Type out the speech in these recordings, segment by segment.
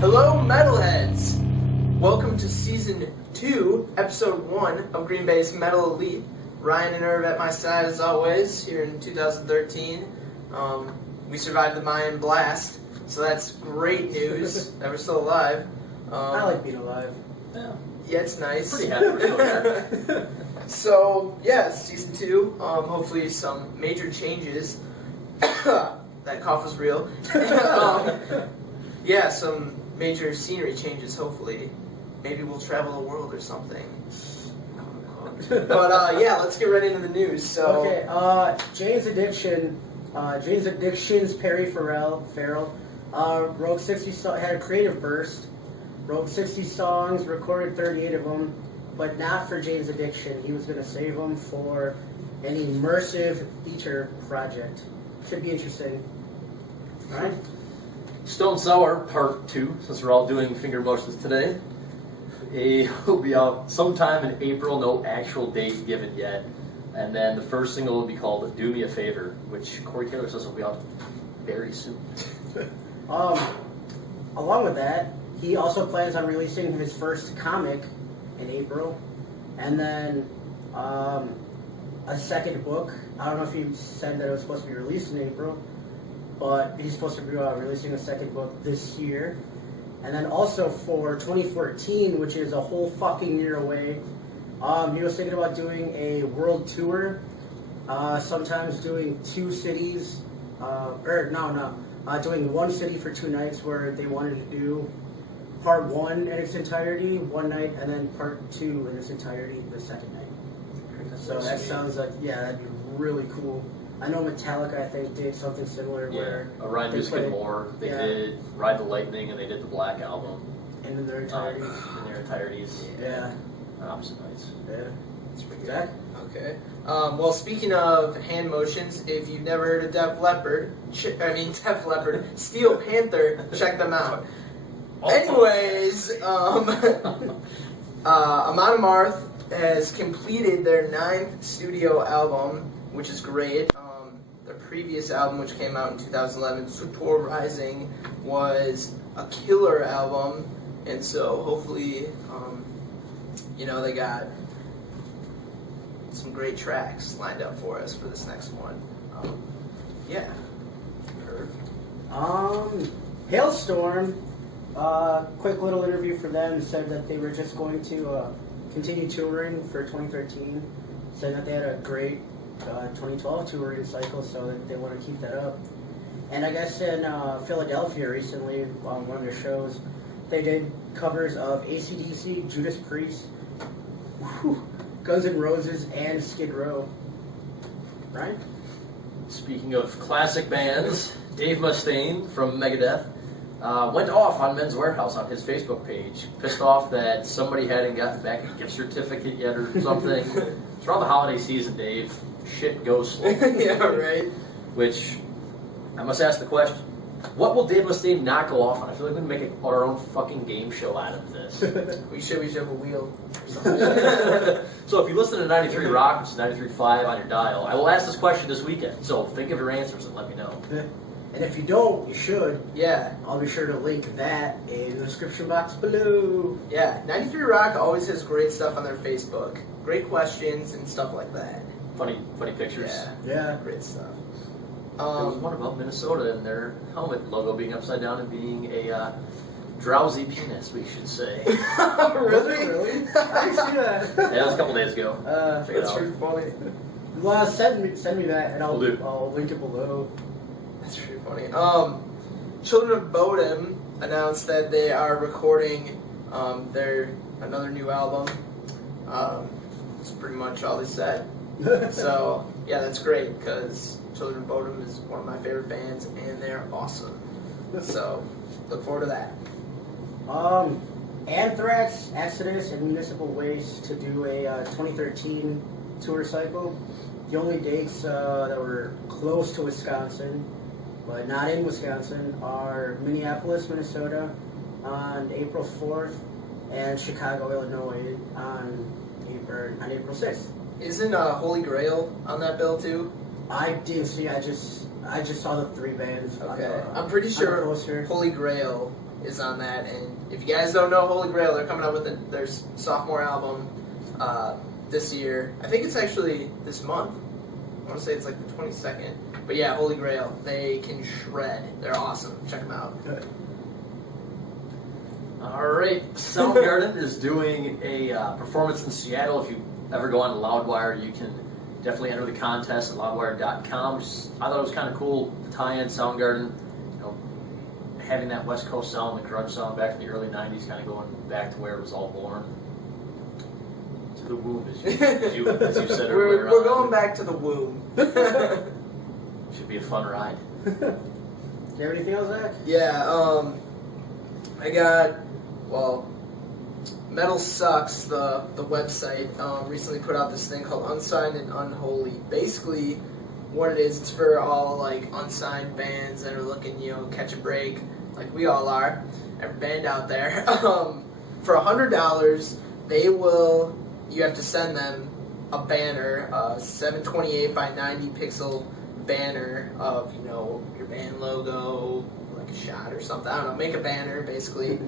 Hello, Metalheads! Welcome to Season 2, Episode 1 of Green Bay's Metal Elite. Ryan and Irv at my side as always, here in 2013. We survived the Mayan blast, so that's great news that we're still alive. I like being alive. Yeah, it's nice. Pretty happy we're still there. So, yeah, Season 2, hopefully some major changes. That cough was real. Yeah, some major scenery changes, hopefully. Maybe we'll travel the world or something. But, yeah, let's get right into the news. So, Okay, Jane's Addiction's Perry Farrell, wrote 60 had a creative burst, wrote 60 songs, recorded 38 of them, but not for Jane's Addiction. He was going to save them for an immersive feature project. Should be interesting. Right? Stone Sour Part 2, since we're all doing finger motions today. It will be out sometime in April, no actual date given yet. And then the first single will be called Do Me a Favor, which Corey Taylor says will be out very soon. Along with that, he also plans on releasing his first comic in April, and then a second book. I don't know if he said that it was supposed to be released in April, but he's supposed to be releasing a second book this year. And then also for 2014, which is a whole fucking year away, he was thinking about doing a world tour, sometimes doing two cities, doing one city for 2 nights, where they wanted to do part 1 in its entirety one night, and then part 2 in its entirety the second night. So that sounds like, yeah, that'd be really cool. I know Metallica, I think, did something similar where Ride the Skidmore, they did Ride the Lightning, and they did the Black Album. In their entirety. In their entirities. Yeah. Opposite nights. Yeah. that's pretty Zach? good. Okay. Well, speaking of hand motions, if you've never heard of Def Leppard, Steel Panther, check them out. Anyways, Amon Amarth has completed their 9th studio album, which is great. Their previous album, which came out in 2011, Sutor Rising, was a killer album, and so hopefully, they got some great tracks lined up for us for this next one. Yeah. Hailstorm, quick little interview for them, said that they were just going to continue touring for 2013, said that they had a great 2012 touring cycle, so that they want to keep that up. And I guess in Philadelphia recently, on one of their shows, they did covers of AC/DC, Judas Priest, Guns N' Roses, and Skid Row. Right? Speaking of classic bands, Dave Mustaine from Megadeth went off on Men's Warehouse on his Facebook page, pissed off that somebody hadn't gotten back a gift certificate yet or something. It's around the holiday season, Dave. Shit goes slow. Yeah, right. Which, I must ask the question, what will Dave Mustaine not go off on? I feel like we can make our own fucking game show out of this. We should have a wheel. So if you listen to 93 Rock, which is 93.5 on your dial, I will ask this question this weekend. So think of your answers and let me know. And if you don't, you should. Yeah. I'll be sure to link that in the description box below. Yeah, 93 Rock always has great stuff on their Facebook. Great questions and stuff like that. Funny pictures. Yeah. Great stuff. There was one about Minnesota and their helmet logo being upside down and being a drowsy penis, we should say. Really? I didn't see that. Yeah, that was a couple days ago. That's pretty funny. Well, send me that, and Will do. I'll link it below. That's pretty funny. Children of Bodom announced that they are recording their another new album. That's pretty much all they said. So, yeah, that's great, because Children of Bodom is one of my favorite bands, and they're awesome. So, look forward to that. Anthrax, Exodus, and Municipal Waste to do a 2013 tour cycle. The only dates that were close to Wisconsin, but not in Wisconsin, are Minneapolis, Minnesota on April 4th, and Chicago, Illinois on April 6th. Isn't Holy Grail on that bill, too? I didn't see. I just saw the 3 bands. Okay, I'm pretty sure poster. Holy Grail is on that. And if you guys don't know Holy Grail, they're coming out with their sophomore album this year. I think it's actually this month. I want to say it's like the 22nd. But yeah, Holy Grail, they can shred. They're awesome. Check them out. Good. All right, Soundgarden is doing a performance in Seattle. If you ever go on Loudwire, you can definitely enter the contest at loudwire.com. I thought it was kind of cool, tie-in Soundgarden, having that West Coast sound, the grunge sound back in the early 90s, kind of going back to where it was all born. To the womb, as you said earlier. We're going back to the womb. Should be a fun ride. Do you have anything else, Zach? Yeah, I got, Metal Sucks, the website, recently put out this thing called Unsigned and Unholy. Basically, what it is, it's for all, like, unsigned bands that are looking, catch a break, like we all are, every band out there. For $100, you have to send them a banner, a 728 by 90 pixel banner of, your band logo, like a shot or something. I don't know, make a banner, basically.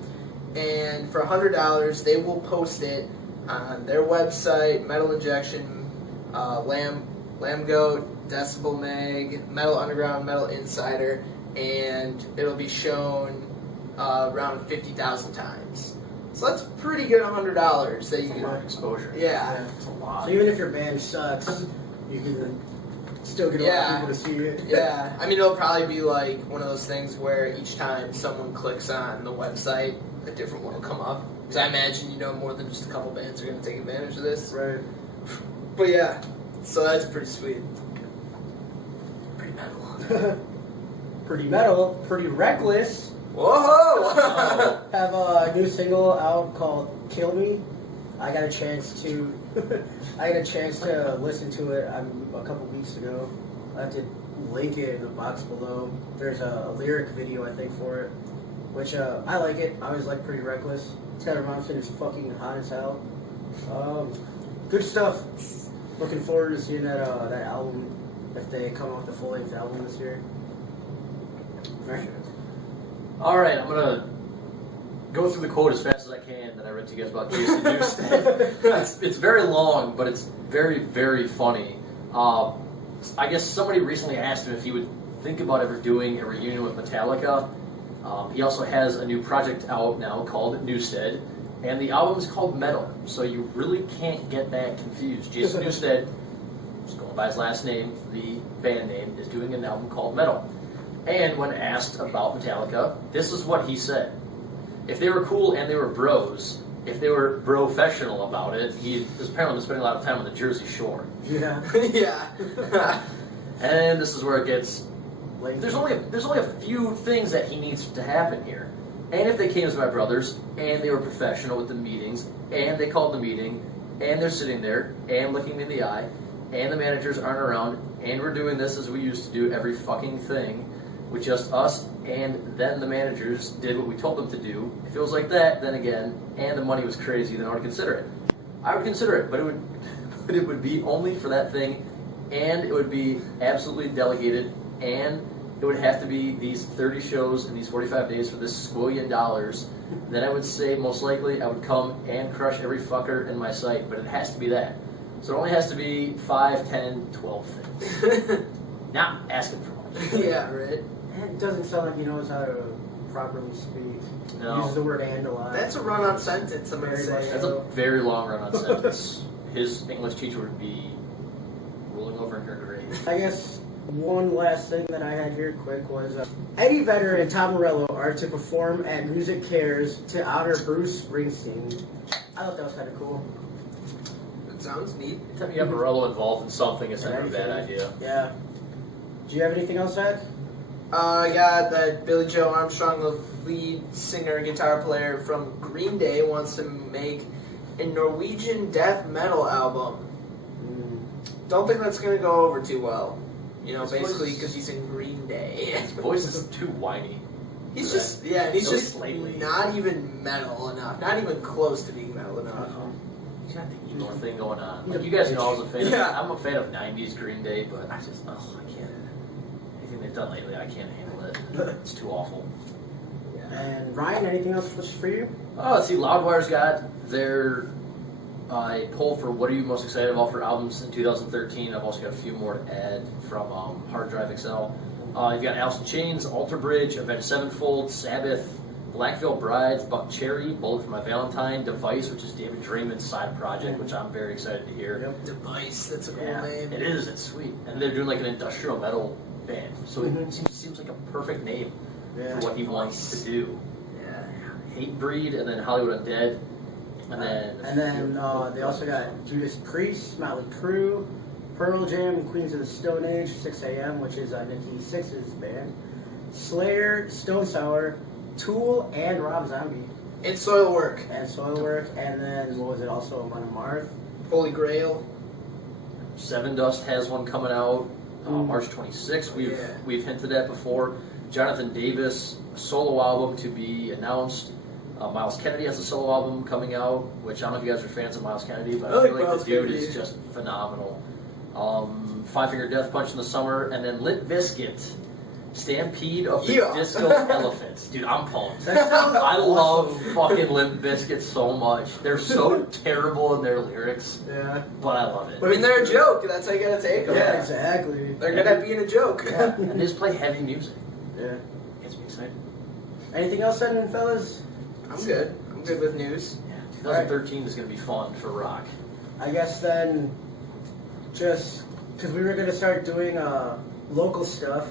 And for $100, they will post it on their website, Metal Injection, Lamb Goat, Decibel Mag, Metal Underground, Metal Insider, and it'll be shown around 50,000 times. So that's pretty good $100 that you can exposure. Yeah. It's a lot. So even if your band sucks, you can still get a lot of people to see it. Yeah. I mean, it'll probably be like one of those things where each time someone clicks on the website, a different one will come up. Because I imagine, more than just a couple bands are going to take advantage of this. Right. But yeah, so that's pretty sweet. Pretty metal. Pretty metal, pretty reckless. Whoa! Have a new single out called "Kill Me." I got a chance to listen to it a couple weeks ago. I have to link it in the box below. There's a lyric video, I think, for it, which I like it. I always like Pretty Reckless. Taylor Momsen is fucking hot as hell. Good stuff. Looking forward to seeing that album if they come off the full-length album this year. All right, I'm gonna go through the quote as fast as I can that I read to you guys about Jason Newsted. It's very long, but it's very, very funny. I guess somebody recently asked him if he would think about ever doing a reunion with Metallica. He also has a new project out now called Newsted, and the album is called Metal, so you really can't get that confused. Jason Newsted, just going by his last name, the band name, is doing an album called Metal. And when asked about Metallica, this is what he said. If they were cool and they were bros, if they were professional about it, he has apparently been spending a lot of time on the Jersey Shore. Yeah. Yeah. And this is where it gets... There's only a few things that he needs to happen here. And if they came as my brothers, and they were professional with the meetings, and they called the meeting, and they're sitting there, and looking me in the eye, and the managers aren't around, and we're doing this as we used to do every fucking thing, with just us, and then the managers did what we told them to do. If it was like that, then again, and the money was crazy, then I would consider it. I would consider it, but it would be only for that thing, and it would be absolutely delegated, and it would have to be these 30 shows in these 45 days for this $1 squillion. Then I would say, most likely, I would come and crush every fucker in my sight, but it has to be that. So it only has to be 5, 10, 12 things. Not asking for much. Yeah, right. It doesn't sound like he knows how to properly speak. No. He uses the word "and" a lot. That's a run-on sentence, I'm going to say. That's a very long run-on sentence. His English teacher would be rolling over in her grave. I guess one last thing that I had here quick was Eddie Vedder and Tom Morello are to perform at Music Cares to honor Bruce Springsteen. I thought that was kind of cool. It sounds neat. Anytime you have Morello involved in something, it's never a bad idea. Yeah. Do you have anything else, Zach? I got that Billy Joe Armstrong, the lead singer, guitar player from Green Day, wants to make a Norwegian death metal album. Don't think that's going to go over too well. Basically because he's in Green Day. His voice is too whiny. He's just Slightly. not even metal enough. Not even close to being metal enough. He's got the emo thing going on. Like, you guys know I was a fan I'm a fan of 90s Green Day, but I can't. Anything they've done lately, I can't handle it. It's too awful. Yeah. And Ryan, anything else for you? Oh, let's see. Loudwire's got their a poll for what are you most excited about for albums in 2013. I've also got a few more to add from Hard Drive XL. You've got Alice in Chains, Alter Bridge, Avenged Sevenfold, Sabbath, Black Veil Brides, Buck Cherry, Bullet for My Valentine, Device, which is David Draymond's side project, which I'm very excited to hear. Yep. Device, that's a cool name. It is, it's sweet. And they're doing like an industrial metal band, so it seems like a perfect name for what he wants to do. Yeah. Hatebreed, and then Hollywood Undead, and then they also got Judas Priest, Motley Crue, Pearl Jam, Queens of the Stone Age, 6 a.m., which is Nikki Sixx's band, Slayer, Stone Sour, Tool, and Rob Zombie. And Soilwork. And then, what was it, also Amon Amarth? Holy Grail. Seven Dust has one coming out March 26th. We've hinted at before. Jonathan Davis, solo album to be announced. Miles Kennedy has a solo album coming out, which I don't know if you guys are fans of Miles Kennedy, but I feel like the dude is just phenomenal. Five Finger Death Punch in the summer, and then Limp Bizkit, Stampede of the Disco Elephants. Dude, I'm pumped. I love fucking Limp Bizkit so much. They're so terrible in their lyrics, but I love it. I mean, they're a joke. That's how you gotta take them. Yeah, exactly. They're good at being a joke. And they just play heavy music. Yeah. Gets me excited. Anything else then, fellas? I'm good. I'm good with news. Yeah, 2013 is going to be fun for rock. I guess then, just because we were going to start doing local stuff,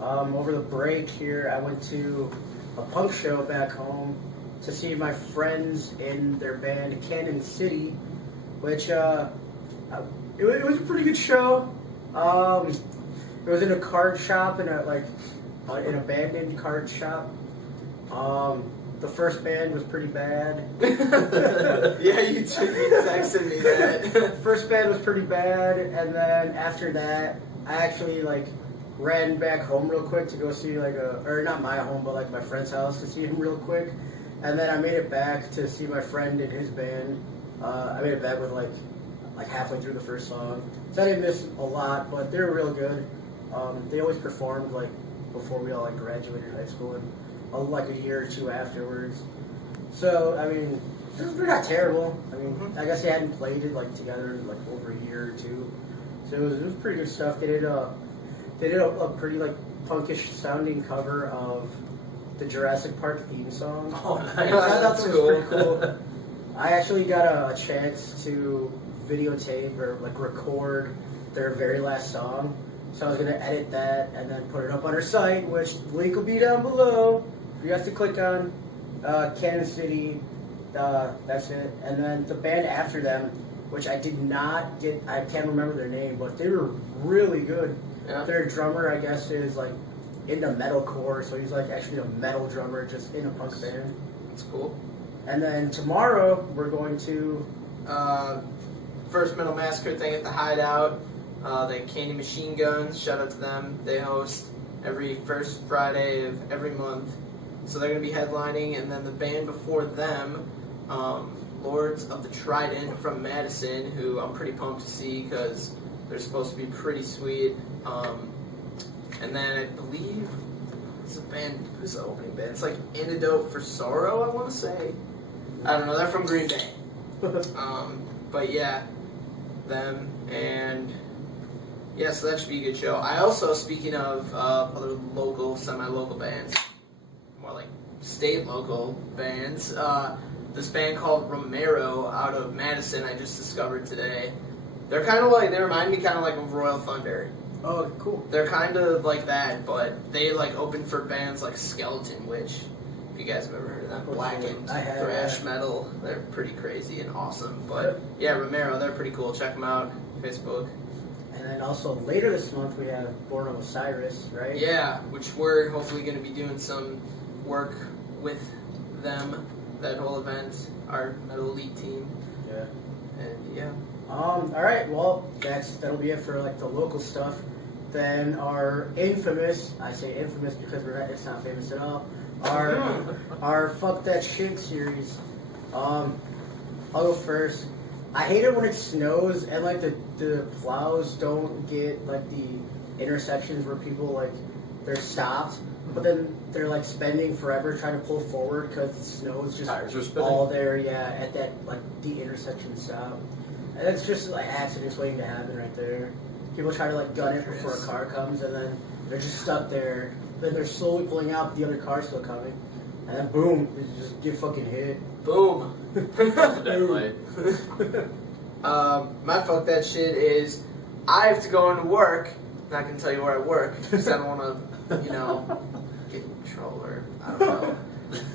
over the break here, I went to a punk show back home to see my friends in their band Cannon City, which it was a pretty good show. It was in a card shop, in an abandoned card shop. The first band was pretty bad. Yeah, you texted me that. First band was pretty bad, and then after that, I actually ran back home real quick to go see or not my home, but my friend's house to see him real quick, and then I made it back to see my friend in his band. I made it back with halfway through the first song, so I didn't miss a lot, but they were real good. They always performed before we all graduated high school, and a year or two afterwards. So I mean, they're not terrible. I mean, I guess they hadn't played it together in over a year or two, so it was pretty good stuff. They did a pretty punkish sounding cover of the Jurassic Park theme song. Oh, nice. I thought That's that was pretty cool. I actually got a chance to videotape or record their very last song. So I was going to edit that and then put it up on our site, which link will be down below. You have to click on Cannon City. That's it. And then the band after them, which I did not get, I can't remember their name, but they were really good. Yeah. Their drummer, I guess, is into metalcore, so he's actually a metal drummer just in a punk band. That's cool. And then tomorrow we're going to First Metal Massacre thing at the Hideout. The Candy Machine Guns, shout out to them. They host every first Friday of every month. So they're going to be headlining, and then the band before them, Lords of the Trident from Madison, who I'm pretty pumped to see because they're supposed to be pretty sweet. And then I believe it's a band, who's the opening band? It's Antidote for Sorrow, I want to say. I don't know, they're from Green Bay. But yeah, them, and yeah, so that should be a good show. I also, speaking of other local, semi-local bands, more state local bands, this band called Romero out of Madison I just discovered today. They're kind of they remind me kind of of Royal Thunder. Oh, cool. They're kind of like that, but they open for bands like Skeleton Witch. If you guys have ever heard of them, blackened thrash metal. They're pretty crazy and awesome. But yeah, Romero, they're pretty cool. Check them out. Facebook. And then also later this month we have Born of Osiris, right? Yeah, which we're hopefully going to be doing some work with them. That whole event, our Metal Elite team. Yeah. And yeah. All right. Well, that'll be it for the local stuff. Then our infamous, I say infamous because it's not famous at all. Our Fuck That Shit series. I'll go first. I hate it when it snows and the plows don't get the intersections where people they're stopped. but then they're like spending forever trying to pull forward because the snow is just Tires are spinning. all there, at that like the intersection stop, and it's just like accidents waiting to happen right there. People try to like gun it before a car comes, and then they're just stuck there. Then they're slowly pulling out, the other car's still coming, and then boom, they just get fucking hit. Boom. Definitely. My fuck that shit is I have to go into work. I'm not gonna tell you where I work because I don't want to, get in trouble or I don't know.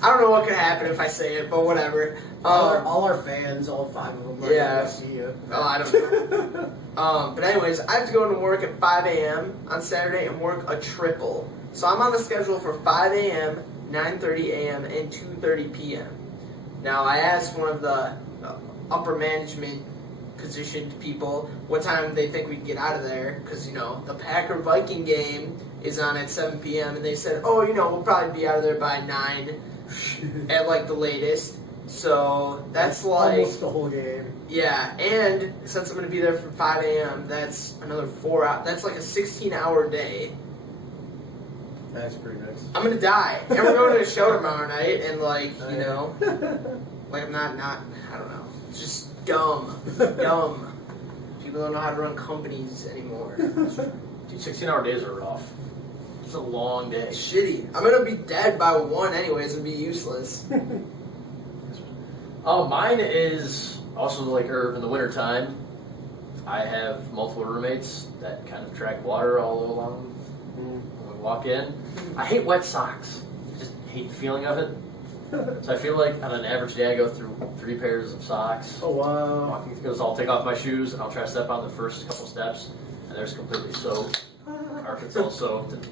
I don't know what could happen if I say it, but whatever. All our fans, all 5 of them, are gonna see you. Oh, I don't know. But anyways, I have to go into work at 5 a.m. on Saturday and work a triple. So I'm on the schedule for 5 a.m., 9:30 a.m., and 2:30 p.m. Now, I asked one of the upper management positioned people what time they think we'd get out of there, because, the Packer-Viking game is on at 7 p.m., and they said, we'll probably be out of there by 9 at, the latest. So, that's almost the whole game. Yeah, and since I'm going to be there from 5 a.m., that's another 4 hours. That's like a 16-hour day. That's pretty nice. I'm going to die. And we're going to a show tomorrow night, and, I'm not, I don't know. It's just dumb. Dumb. People don't know how to run companies anymore. Dude, 16-hour days are rough. It's a long day. It's shitty. I'm going to be dead by 1 anyways and be useless. Mine is also like Irv in the wintertime. I have multiple roommates that kind of track water all along when we walk in. I hate wet socks. I just hate the feeling of it. So I feel like on an average day I go through 3 pairs of socks. Oh wow. Walking because I'll take off my shoes and I'll try to step on the first couple steps and they're just completely soaked. Carpet's all soaked. And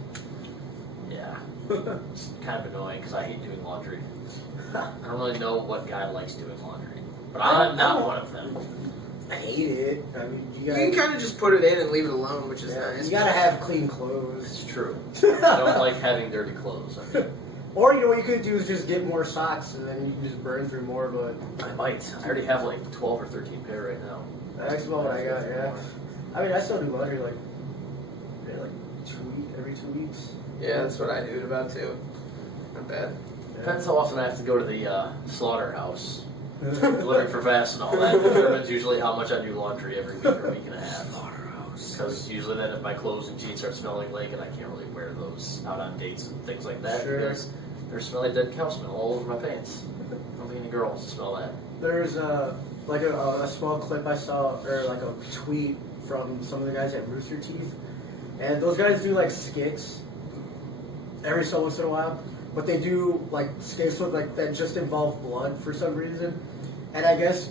yeah. It's kind of annoying because I hate doing laundry. I don't really know what guy likes doing laundry. But I'm not one of them. I hate it. I mean, You can kind of just put it in and leave it alone, which is nice. You gotta have clean clothes. It's true. I don't like having dirty clothes. Or what you could do is just get more socks and then you can just burn through more, but I might. I already have 12 or 13 pair right now. that's about what I got, yeah. I mean, I still do laundry every 2 weeks. Yeah, that's what I do about too. Not bad. Depends how often I have to go to the slaughterhouse. Delivering for fast and all that determines usually how much I do laundry every week or week and a half. Because usually then if my clothes and jeans start smelling like it, I can't really wear those out on dates and things like that. Sure. Because there's smelly dead cow smell all over my pants. I don't think any girl wants to smell that. There's a small clip I saw, or like a tweet from some of the guys at Rooster Teeth. And those guys do skits every so once in a while. But they do skits with that just involve blood for some reason. And I guess,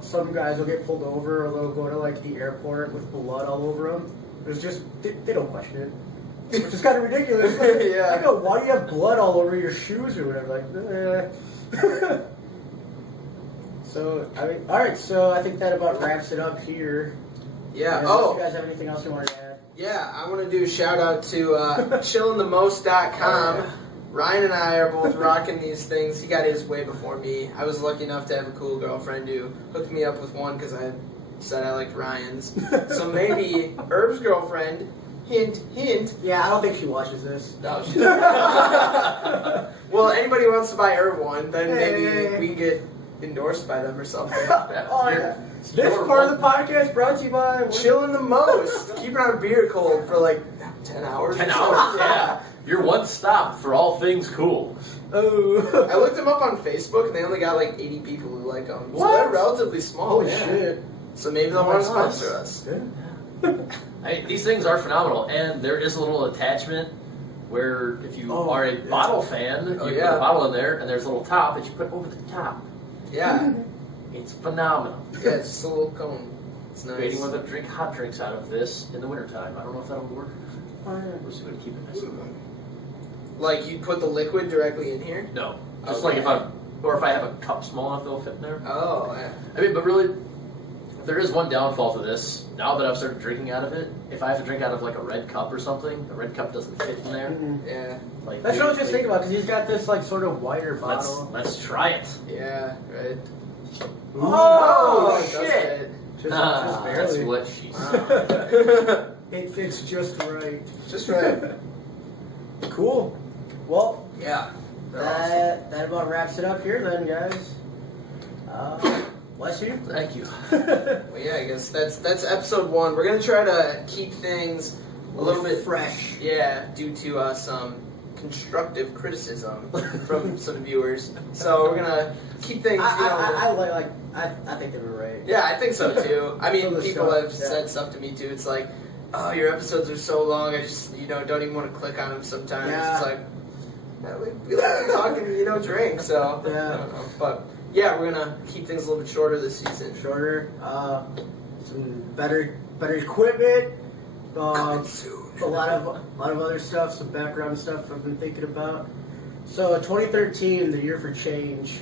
some guys will get pulled over or they'll go to the airport with blood all over them. It's just, they don't question it. It's just kind of ridiculous. Yeah. I go, why do you have blood all over your shoes or whatever? So, alright, so I think that about wraps it up here. Yeah. Unless you guys have anything else you wanted to add? Yeah, I want to do a shout out to chillinthemost.com. Oh, yeah. Ryan and I are both rocking these things. He got his way before me. I was lucky enough to have a cool girlfriend who hooked me up with one because I said I liked Ryan's. So maybe Irv's girlfriend, hint, hint. Yeah, I don't think she watches this. No, she Well, anybody who wants to buy Irv one, then maybe we can get endorsed by them or something. Oh, yeah. This part of the podcast brought to you by... Chilling the most. Keeping our beer cold for 10 hours. 10 hours, yeah. You're one stop for all things cool. Oh. I looked them up on Facebook and they only got 80 people who like them. What? So they're relatively small. Holy shit. So maybe they'll want to sponsor us. Hey, these things are phenomenal, and there is a little attachment where if you are a bottle fan, you put a bottle in there, and there's a little top that you put over the top. Yeah. It's phenomenal. Yeah, it's just a little cone. It's nice. Debating whether to drink hot drinks out of this in the wintertime. I don't know if that'll work. Oh, yeah. We're just going to keep it nice. You put the liquid directly in here? No. Just Okay. if I have a cup small enough that'll fit in there. Oh, yeah. I mean, but really, if there is one downfall to this, now that I've started drinking out of it, if I have to drink out of a red cup or something, the red cup doesn't fit in there. Mm-hmm. Yeah. That's what I was just thinking about, because he's got this sort of wider bottle. Let's try it. Yeah, right. Oh, it does shit! fit. Just That's barely. what she said. It fits just right. Just right. Cool. Well, Yeah. They're awesome. that about wraps it up here then, guys. Bless you. Thank you. Well, yeah, I guess that's episode 1. We're gonna try to keep things a little bit fresh. Yeah, due to some constructive criticism from some viewers. So we're gonna keep things. I think they were right. Yeah, I think so too. I mean, Some of the people stuff, have said stuff to me too. It's like, oh, your episodes are so long. I just don't even want to click on them sometimes. Yeah. It's like, yeah, we like to talk and drink. So Yeah. I don't know, but yeah, we're gonna keep things a little bit shorter this season. Shorter. Some better equipment. Coming soon. A lot of other stuff, some background stuff I've been thinking about. So 2013, the year for change.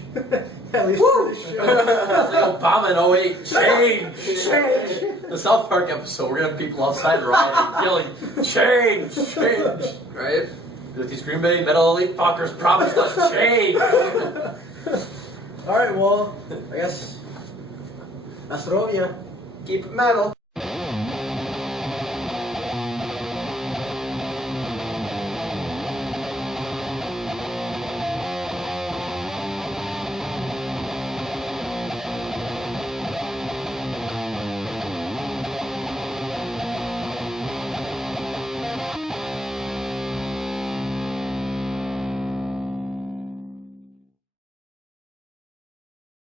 At least for the show. Like Obama in 08. Change! The South Park episode, we're going to have people outside rioting, yelling, change! Change! Right? Like these Green Bay Metal Elite fuckers promised us change! Alright, well, I guess. Astrovia. Keep it metal.